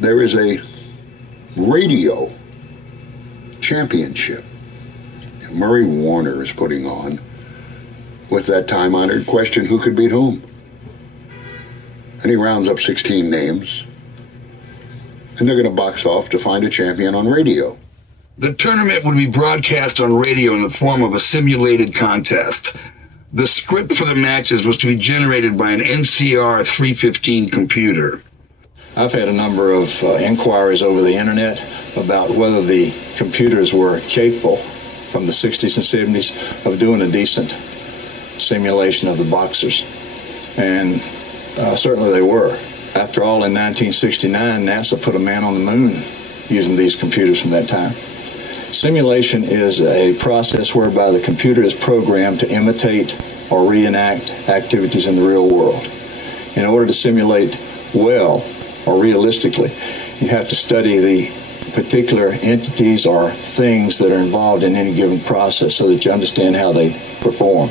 There is a radio championship Murray Warner is putting on with that time-honored question, who could beat whom? And he rounds up 16 names, and they're going to box off to find a champion on radio. The tournament would be broadcast on radio in the form of a simulated contest. The script for the matches was to be generated by an NCR 315 computer. I've had a number of inquiries over the internet about whether the computers were capable from the 60s and 70s of doing a decent simulation of the boxers. And certainly they were. After all, in 1969, NASA put a man on the moon using these computers from that time. Simulation is a process whereby the computer is programmed to imitate or reenact activities in the real world. In order to simulate well or realistically, you have to study the particular entities or things that are involved in any given process so that you understand how they perform.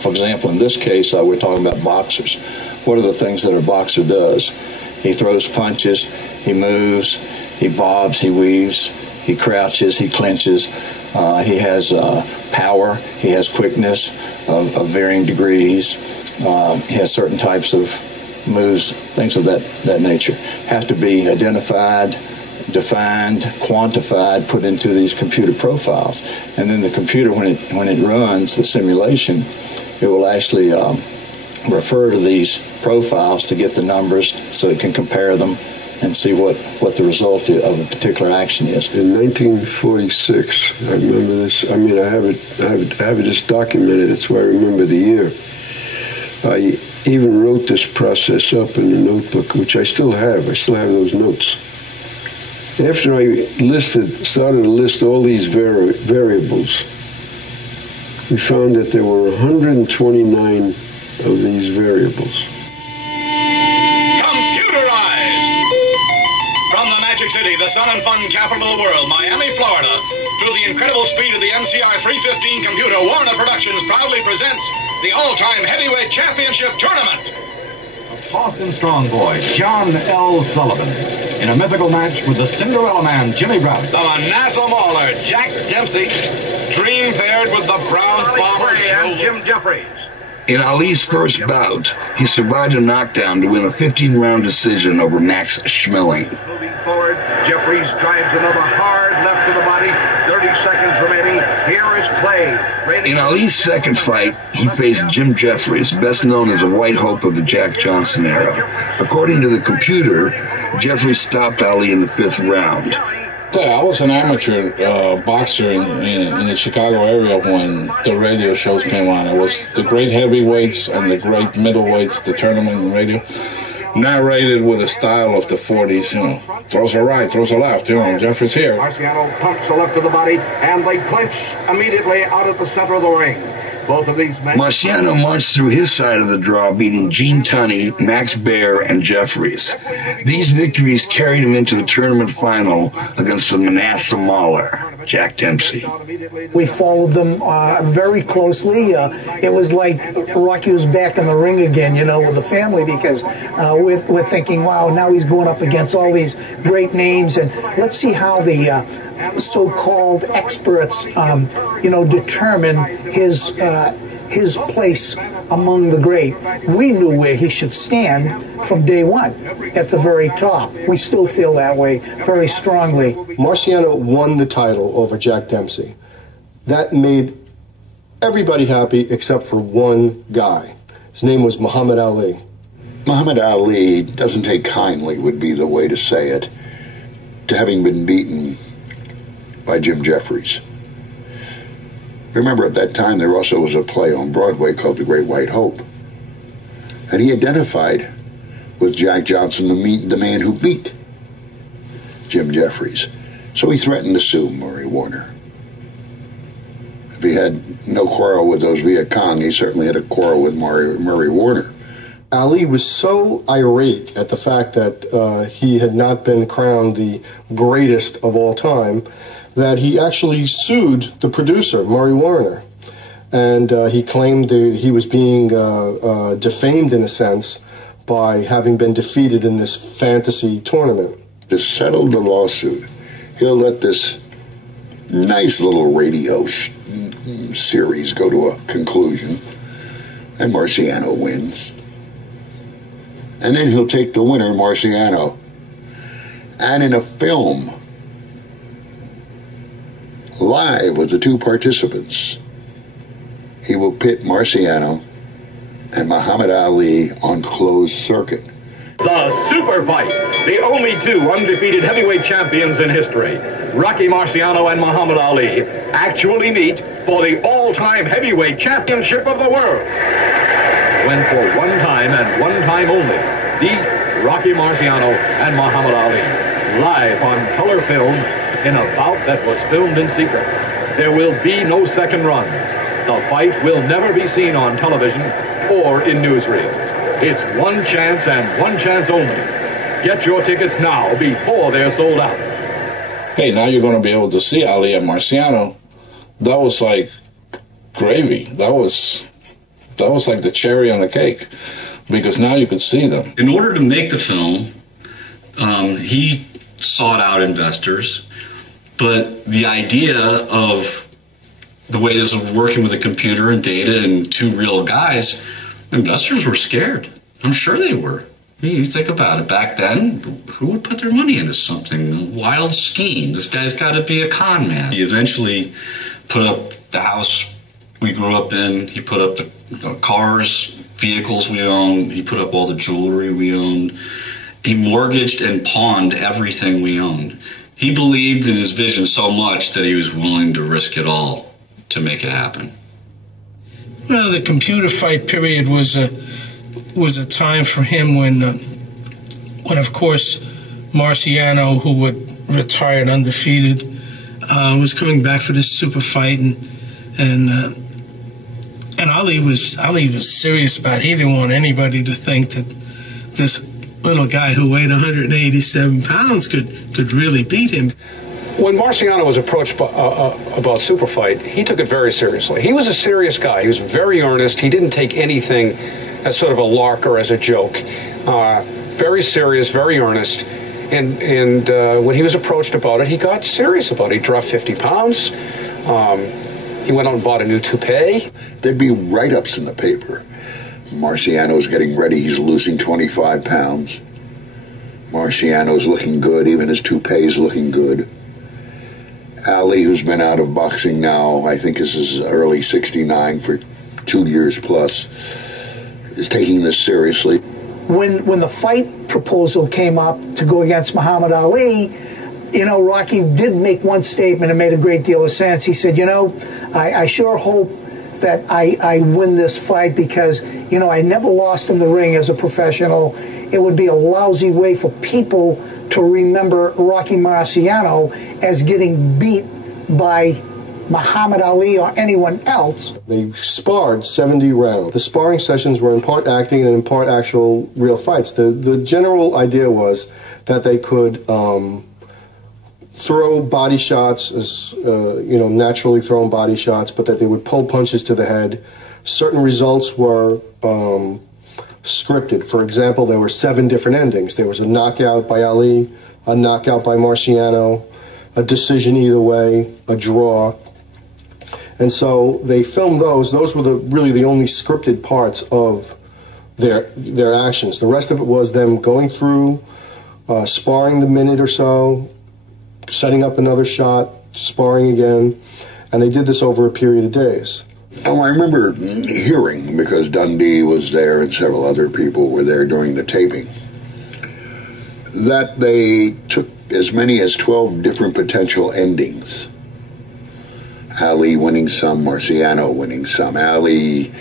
For example, in this case, we're talking about boxers. What are the things that a boxer does? He throws punches, he moves, he bobs, he weaves, he crouches, he clinches. He has power, he has quickness of varying degrees. He has certain types of moves, things of that nature. Have to be identified, defined, quantified, put into these computer profiles. And then the computer, when it runs the simulation, it will actually refer to these profiles to get the numbers so it can compare them and see what the result of a particular action is. In 1946, I remember this. I mean, I have it just documented. That's why I remember the year. I even wrote this process up in a notebook, which I still have. I still have those notes. After I started to list all these variables, we found that there were 129 of these variables. City, the sun and fun capital of the world, Miami, Florida. Through the incredible speed of the NCR 315 computer, Warner Productions proudly presents the all-time heavyweight championship tournament. A soft and strong boy, John L. Sullivan, in a mythical match with the Cinderella Man, Jimmy Brown. The Manasseh Mauler, Jack Dempsey, dream paired with the Brown Bomber and Jim Jeffries. In Ali's first bout, he survived a knockdown to win a 15-round decision over Max Schmeling. Moving forward, Jeffries drives another hard left to the body. 30 seconds remaining. Here is Clay. In Ali's second fight, he faced Jim Jeffries, best known as a white hope of the Jack Johnson era. According to the computer, Jeffries stopped Ali in the 5th round. I was an amateur boxer in the Chicago area when the radio shows came on. It was the great heavyweights and the great middleweights, the tournament radio, narrated with a style of the 40s, you know. Throws a right, throws a left, you know, Jeffries here. Marciano pumps the left of the body, and they clinch immediately out at the center of the ring. Both of these men... Marciano marched through his side of the draw, beating Gene Tunney, Max Baer, and Jeffries. These victories carried him into the tournament final against the Manasseh Mauler, Jack Dempsey. We followed them very closely. It was like Rocky was back in the ring again, you know, with the family, because we're thinking, wow, now he's going up against all these great names, and let's see how the so-called experts, you know, determine his place among the great. We knew where he should stand from day one, at the very top. We still feel that way very strongly. Marciano won the title over Jack Dempsey. That made everybody happy except for one guy. His name was Muhammad Ali. Muhammad Ali doesn't take kindly, would be the way to say it, to having been beaten by Jim Jeffries. Remember, at that time, there also was a play on Broadway called The Great White Hope. And he identified with Jack Johnson, the man who beat Jim Jeffries. So he threatened to sue Murray Warner. If he had no quarrel with those Viet Cong, he certainly had a quarrel with Murray Warner. Ali was so irate at the fact that he had not been crowned the greatest of all time that he actually sued the producer, Murray Warner. And he claimed that he was being defamed, in a sense, by having been defeated in this fantasy tournament. to settle the lawsuit, he'll let this nice little radio series go to a conclusion, and Marciano wins. And then he'll take the winner, Marciano, and in a film, live with the two participants, he will pit Marciano and Muhammad Ali on closed circuit. The Super Fight, the only two undefeated heavyweight champions in history, Rocky Marciano and Muhammad Ali, actually meet for the all-time heavyweight championship of the world. When for one time and one time only, beat Rocky Marciano and Muhammad Ali live on color film in a bout that was filmed in secret. There will be no second runs. The fight will never be seen on television or in newsreels. It's one chance and one chance only. Get your tickets now before they're sold out. Hey, now you're going to be able to see Ali and Marciano. That was like gravy. That was like the cherry on the cake, because now you could see them. In order to make the film, he sought out investors, but the idea of the way this was working with a computer and data and two real guys, investors were scared. I'm sure they were. I mean, you think about it. Back then, who would put their money into something? A wild scheme. This guy's got to be a con man. He eventually put up the house we grew up in. He put up the cars, vehicles we owned. He put up all the jewelry we owned. He mortgaged and pawned everything we owned. He believed in his vision so much that he was willing to risk it all to make it happen. Well, the computer fight period was a time for him when of course Marciano, who had retired undefeated, was coming back for this super fight, and Ali was serious about it. He didn't want anybody to think that this little guy who weighed 187 pounds could really beat him. When Marciano was approached about Super Fight, he took it very seriously. He was a serious guy. He was very earnest. He didn't take anything as sort of a lark or as a joke. Very serious, very earnest. And when he was approached about it, he got serious about it. He dropped 50 pounds. He went out and bought a new toupee. There'd be write-ups in the paper. Marciano's getting ready. He's losing 25 pounds. Marciano's looking good. Even his toupee's looking good. Ali, who's been out of boxing now, I think this is early 69 for 2 years plus, is taking this seriously. When the fight proposal came up to go against Muhammad Ali, you know, Rocky did make one statement and made a great deal of sense. He said, you know, I sure hope that I win this fight because, you know, I never lost in the ring as a professional. It would be a lousy way for people to remember Rocky Marciano as getting beat by Muhammad Ali or anyone else. They sparred 70 rounds. The sparring sessions were in part acting and in part actual real fights. The general idea was that they could throw body shots, as you know, naturally thrown body shots, but that they would pull punches to the head. Certain results were scripted. For example, there were 7 different endings. There was a knockout by Ali, a knockout by Marciano, a decision either way, a draw. And so they filmed those. Those were really the only scripted parts of their actions. The rest of it was them going through, sparring the minute or so, setting up another shot, sparring again, and they did this over a period of days. Oh, I remember hearing, because Dundee was there and several other people were there during the taping, that they took as many as 12 different potential endings. Ali winning some, Marciano winning some. Ali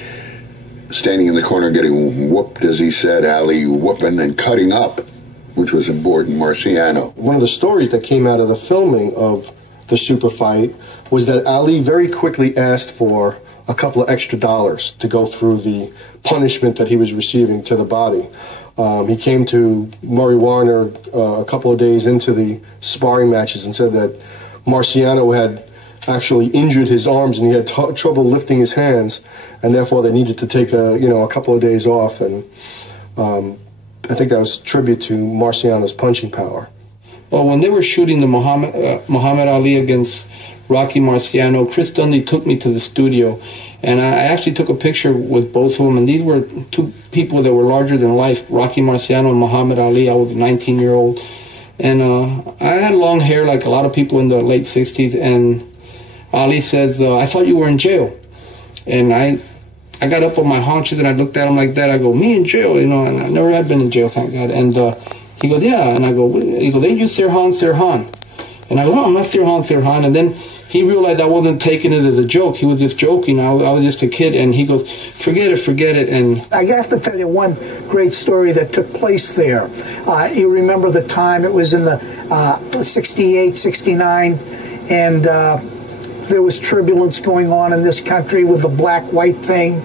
standing in the corner getting whooped, as he said, Ali whooping and cutting up, which was important, Marciano. One of the stories that came out of the filming of the super fight was that Ali very quickly asked for a couple of extra dollars to go through the punishment that he was receiving to the body. He came to Murray Warner a couple of days into the sparring matches and said that Marciano had actually injured his arms and he had trouble lifting his hands, and therefore they needed to take a couple of days off. And I think that was tribute to Marciano's punching power. Well, when they were shooting the Muhammad Ali against Rocky Marciano, Chris Dundee took me to the studio, and I actually took a picture with both of them, and these were two people that were larger than life, Rocky Marciano and Muhammad Ali. I was a 19-year-old, and I had long hair like a lot of people in the late 60s, and Ali says, I thought you were in jail. And I got up on my haunches and I looked at him like that. I go, me in jail, you know, and I never had been in jail, thank God. And he goes, yeah. And I go, he goes, ain't you Sirhan? And I go, no, I'm not Sirhan. And then he realized I wasn't taking it as a joke. He was just joking. I was just a kid. And he goes, forget it. And I have to tell you one great story that took place there. You remember the time, it was in the 68, 69, and there was turbulence going on in this country with the black-white thing.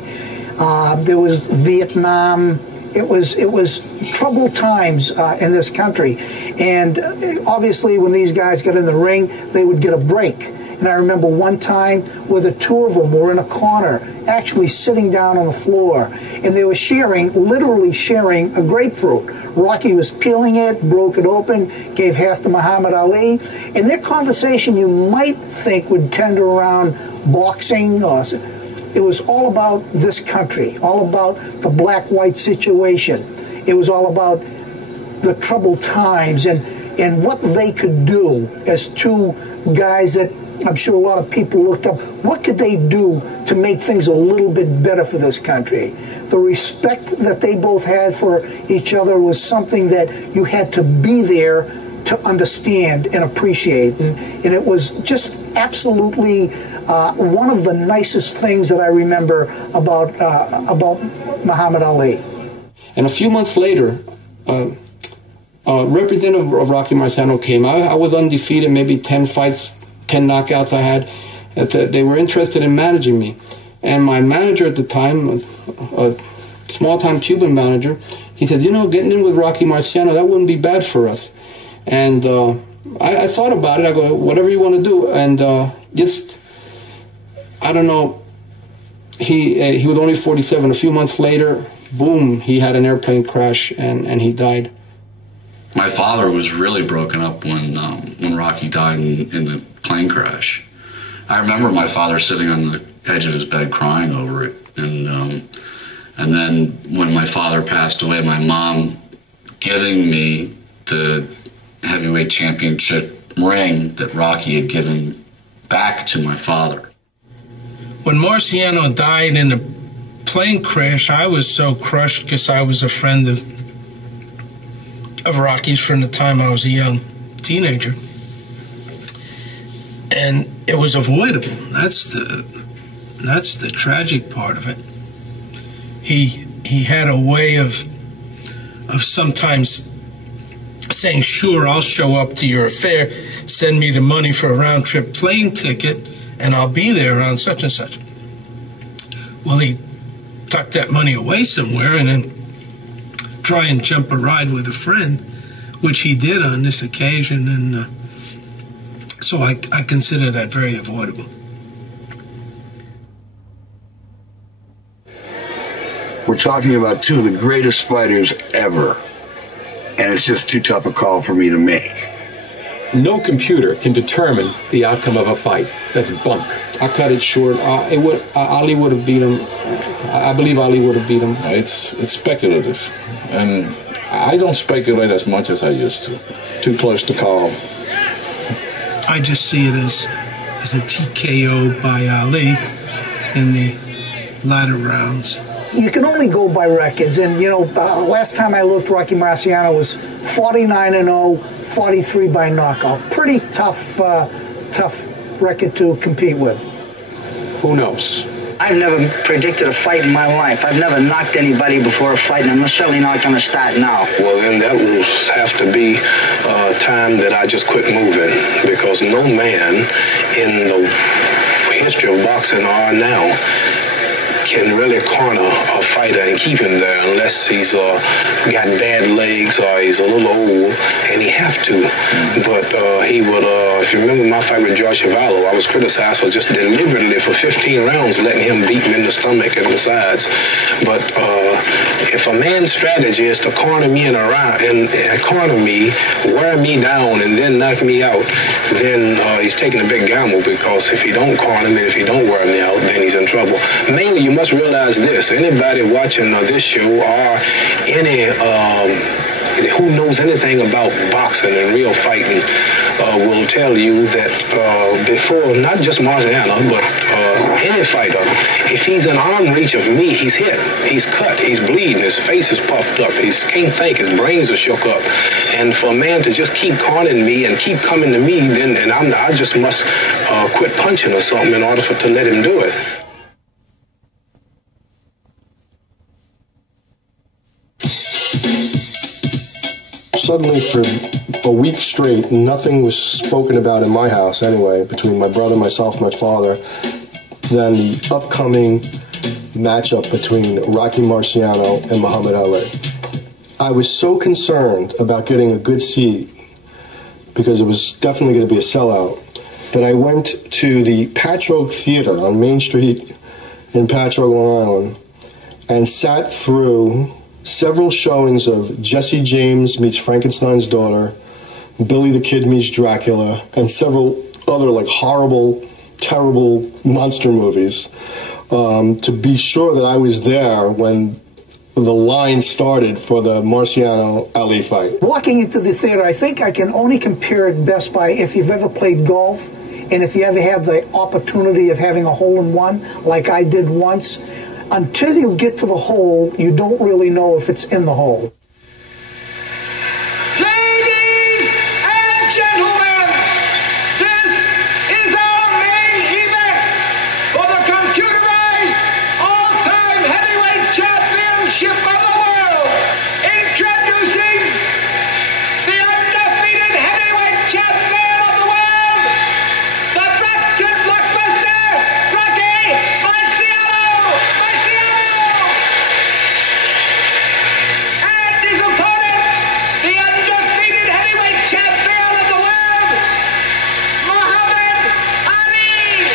There was Vietnam. It was troubled times in this country. And obviously when these guys got in the ring, they would get a break. And I remember one time where the two of them were in a corner, actually sitting down on the floor, and they were literally sharing a grapefruit. Rocky was peeling it, broke it open, gave half to Muhammad Ali. And their conversation, you might think, would tend around boxing. It was all about this country, all about the black-white situation. It was all about the troubled times and what they could do as two guys that I'm sure a lot of people looked up. What could they do to make things a little bit better for this country? The respect that they both had for each other was something that you had to be there to understand and appreciate. And it was just absolutely one of the nicest things that I remember about Muhammad Ali. And a few months later, a representative of Rocky Marciano came. I was undefeated, maybe 10 fights, 10 knockouts I had. They were interested in managing me. And my manager at the time, a small-time Cuban manager, he said, you know, getting in with Rocky Marciano, that wouldn't be bad for us. And I thought about it. I go, whatever you want to do. And I don't know, he was only 47. A few months later, boom, he had an airplane crash and he died. My father was really broken up when Rocky died in the plane crash. I remember my father sitting on the edge of his bed crying over it. And then when my father passed away, my mom giving me the heavyweight championship ring that Rocky had given back to my father. When Marciano died in a plane crash, I was so crushed because I was a friend of Rocky's from the time I was a young teenager. And it was avoidable. That's the tragic part of it. He had a way of sometimes saying, sure, I'll show up to your affair, send me the money for a round-trip plane ticket, and I'll be there on such and such. Well, he tucked that money away somewhere and then try and jump a ride with a friend, which he did on this occasion, and so I consider that very avoidable. We're talking about two of the greatest fighters ever, and it's just too tough a call for me to make. No computer can determine the outcome of a fight. That's bunk. I cut it short. Ali would have beat him. I believe Ali would have beat him. It's speculative, and I don't speculate as much as I used to. Too close to call. I just see it as a TKO by Ali in the latter rounds. You can only go by records, and you know, last time I looked, Rocky Marciano was 49-0, 43 by knockout. Pretty tough record to compete with. Who knows? I've never predicted a fight in my life. I've never knocked anybody before a fight, and I'm certainly not going to start now. Well, then that will have to be a time that I just quit moving, because no man in the history of boxing or now can really corner a fighter and keep him there unless he's got bad legs or he's a little old, and he have to. But he would, if you remember my fight with George Chuvalo, I was criticized for just deliberately for 15 rounds letting him beat me in the stomach and the sides. But if a man's strategy is to corner me in a round and corner me, wear me down, and then knock me out, then he's taking a big gamble, because if he don't corner me, if he don't wear me out, then he's in trouble. Mainly, you must realize this: anybody watching this show, or any who knows anything about boxing and real fighting, will tell you that before, not just Marciano, but any fighter, if he's in arm reach of me, he's hit, he's cut, he's bleeding, his face is puffed up, he can't think, his brains are shook up. And for a man to just keep cornering me and keep coming to me, then I just must quit punching or something in order to let him do it. Suddenly, for a week straight, nothing was spoken about in my house anyway, between my brother, myself, my father, than the upcoming matchup between Rocky Marciano and Muhammad Ali. I was so concerned about getting a good seat, because it was definitely going to be a sellout, that I went to the Patchogue Theater on Main Street in Patchogue, Long Island, and sat through several showings of Jesse James Meets Frankenstein's Daughter, Billy the Kid Meets Dracula, and several other horrible, terrible monster movies, to be sure that I was there when the line started for the Marciano-Ali fight. Walking into the theater, I think I can only compare it best by if you've ever played golf, and if you ever have the opportunity of having a hole-in-one, like I did once. Until you get to the hole, you don't really know if it's in the hole. Ladies and gentlemen, this is our main event for the computerized all-time heavyweight championship of the world. Introducing the undefeated heavyweight champion of the world, the Brockton blockbuster, Rocky Marciano. And his opponent, the undefeated heavyweight champion of the world, Muhammad Ali.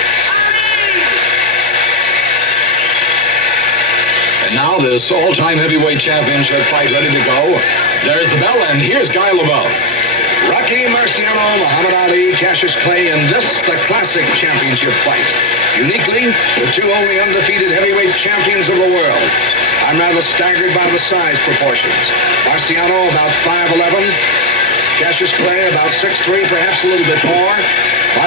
And now this all-time heavyweight championship fight ready to go. There's the bell, and here's Guy Lavelle. Rocky Marciano, Muhammad Ali, Cassius Clay in this, the classic championship fight. Uniquely, the two only undefeated heavyweight champions of the world. I'm rather staggered by the size proportions. Marciano about 5'11", Cassius Clay about 6'3", perhaps a little bit more.